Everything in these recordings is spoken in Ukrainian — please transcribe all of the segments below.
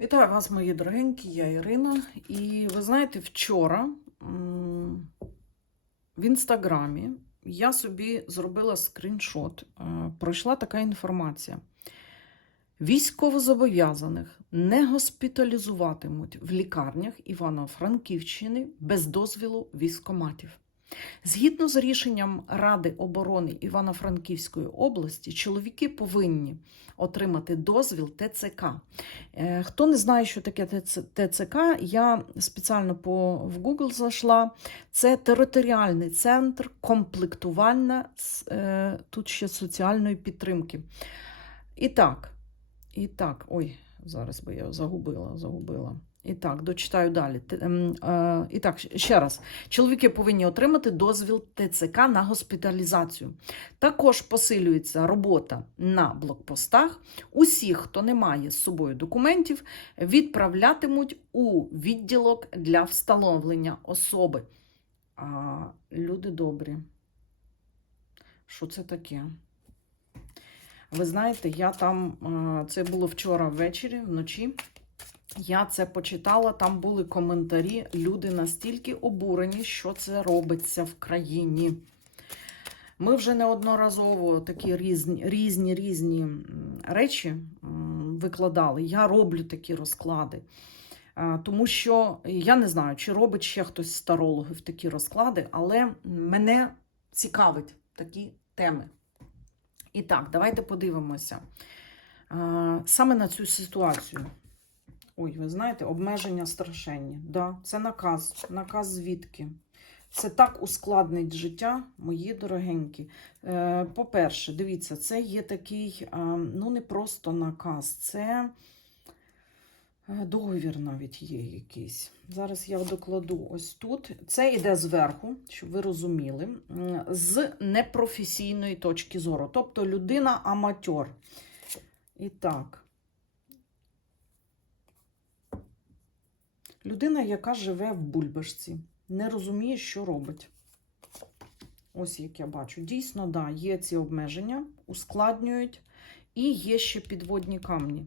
Вітаю вас, мої дорогенькі, я Ірина. І ви знаєте, вчора в інстаграмі я собі зробила скріншот. Е, Пройшла така інформація. Військовозобов'язаних не госпіталізуватимуть в лікарнях Івано-Франківщини без дозвілу військоматів. Згідно з рішенням Ради оборони Івано-Франківської області, чоловіки повинні отримати дозвіл ТЦК. Е, Хто не знає, що таке ТЦК, я спеціально по, в Google зайшла. Це територіальний центр комплектування е, тут ще соціальної підтримки. І так, і так, ой, зараз би я загубила, загубила. І так, дочитаю далі. Т- ем, е, І так, ще раз. Чоловіки повинні отримати дозвіл ТЦК на госпіталізацію. Також посилюється робота на блокпостах. Усіх, хто не має з собою документів, відправлятимуть у відділок для встановлення особи. А, люди добрі. Що це таке? Ви знаєте, я там, е, це було вчора ввечері, вночі. Я це почитала, там були коментарі. Люди настільки обурені, що це робиться в країні. Ми вже неодноразово такі різні різні, речі викладали. Я роблю такі розклади. Тому що я не знаю, чи робить ще хтось з тарологів такі розклади, але мене цікавить такі теми. І так, давайте подивимося саме на цю ситуацію. Ой, ви знаєте, обмеження страшенні. Да, це наказ. Наказ звідки? Це так ускладнить життя, мої дорогенькі. Е, По-перше, дивіться, це є такий, ну не просто наказ, це е, договір навіть є якийсь. Зараз я докладу ось тут. Це йде зверху, щоб ви розуміли, з непрофесійної точки зору. Тобто людина аматьор. І так. Людина, яка живе в бульбашці, не розуміє, що робить. Ось як я бачу. Дійсно, да, є ці обмеження, ускладнюють, і є ще підводні камні.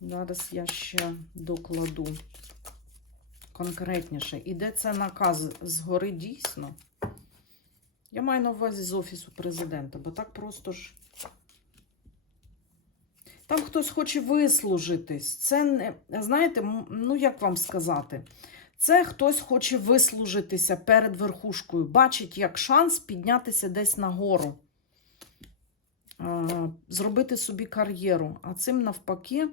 Зараз я ще докладу конкретніше. Іде це наказ згори дійсно. Я маю на увазі з Офісу президента, бо так просто ж. Там хтось хоче вислужитись. Це не, знаєте, ну як вам сказати, це хтось хоче вислужитися перед верхушкою, бачить як шанс піднятися десь нагору, зробити собі кар'єру. А цим навпаки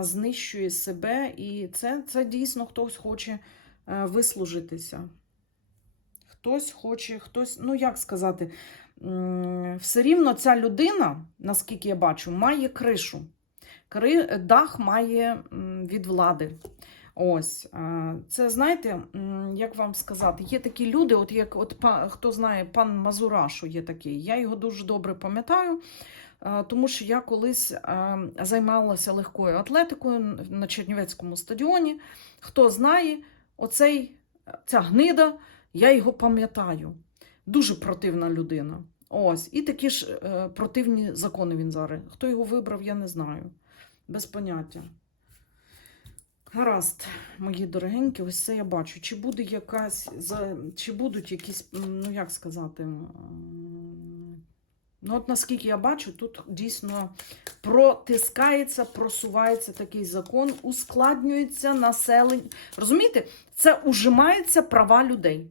знищує себе. І це, це дійсно хтось хоче е, вислужитися. Хтось хоче, хтось, ну як сказати, все рівно ця людина, наскільки я бачу, має кришу. Дах має від влади. Ось, е, це знаєте, як вам сказати, є такі люди, от як от хто знає, пан Мазурашу є такий. Я його дуже добре пам'ятаю, е, тому що я колись е, займалася легкою атлетикою на Чернівецькому стадіоні. Хто знає, оцей ця гнида, я його пам'ятаю. Дуже противна людина. Ось, і такі ж е, противні закони він зараз. Хто його вибрав, я не знаю. Без поняття. Гаразд, мої дорогенькі, ось це я бачу. Чи буде якась, за- чи будуть якісь, ну як сказати, ну от наскільки я бачу, тут дійсно протискається, просувається такий закон, ускладнюється населення. Розумієте, це ужимаються права людей.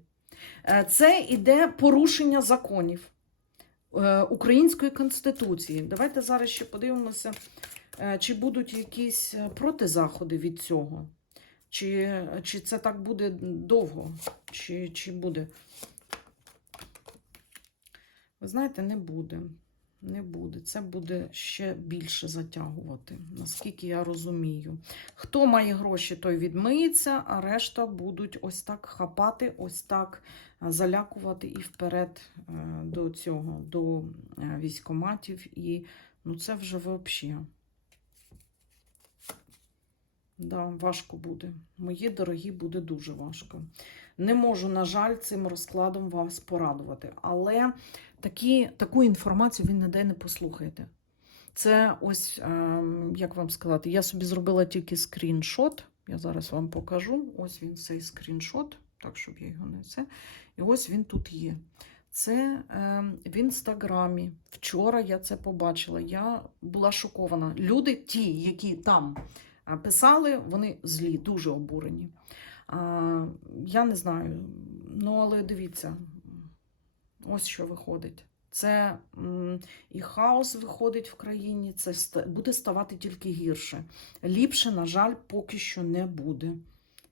Е, Це іде порушення законів е, Української Конституції. Давайте зараз ще подивимося, е, чи будуть якісь протизаходи від цього. Чи, чи це так буде довго? Чи, чи буде? Ви знаєте, не буде. Не буде. Це буде ще більше затягувати, наскільки я розумію. Хто має гроші, той відмиється, а решта будуть ось так хапати, ось так е, залякувати і вперед е, до цього, до е, військоматів. І ну це вже взагалі. Да, важко буде. Мої дорогі, буде дуже важко. Не можу, на жаль, цим розкладом вас порадувати. Але такі, таку інформацію ви ніде не послухаєте. Це ось, ем, як вам сказати, я собі зробила тільки скріншот. Я зараз вам покажу. Ось він цей скріншот, так, щоб я його не це. І ось він тут є. Це ем, в інстаграмі. Вчора я це побачила. Я була шокована. Люди, ті, які там писали, вони злі, дуже обурені. Я не знаю. Ну, але дивіться, ось що виходить. Це і хаос виходить в країні, це буде ставати тільки гірше. Ліпше, на жаль, поки що не буде.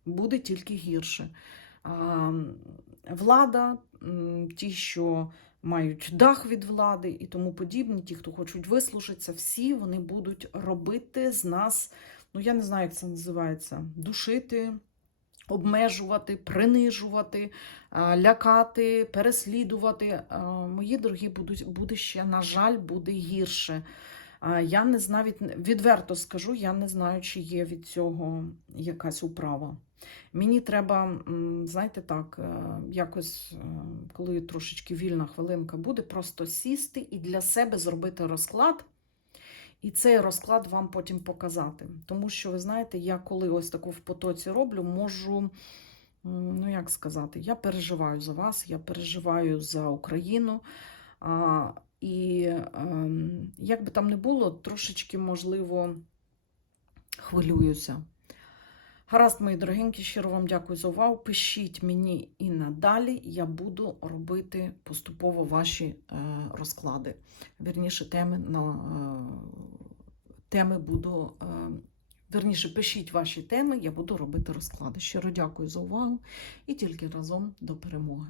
Буде тільки гірше. Влада, ті, що мають дах від влади і тому подібні, ті, хто хочуть вислужитися, всі вони будуть робити з нас, ну я не знаю, як це називається, душити, обмежувати, принижувати, лякати, переслідувати. Мої дорогі, буде ще, на жаль, буде гірше. Я не знаю, відверто скажу, я не знаю, чи є від цього якась управа. Мені треба, знаєте, так, е, якось, е, коли трошечки вільна хвилинка буде, просто сісти і для себе зробити розклад. І цей розклад вам потім показати. Тому що, ви знаєте, я коли ось таку в потоці роблю, можу, ну як сказати, я переживаю за вас, я переживаю за Україну. А, і ем, як би там не було, трошечки, можливо, хвилююся. Гаразд, мої дорогенькі, щиро вам дякую за увагу. Пишіть мені і надалі. Я буду робити поступово ваші е, розклади. Вірніше, теми на е, теми буду. Е, Верніше, пишіть ваші теми, я буду робити розклади. Щиро дякую за увагу і тільки разом до перемоги.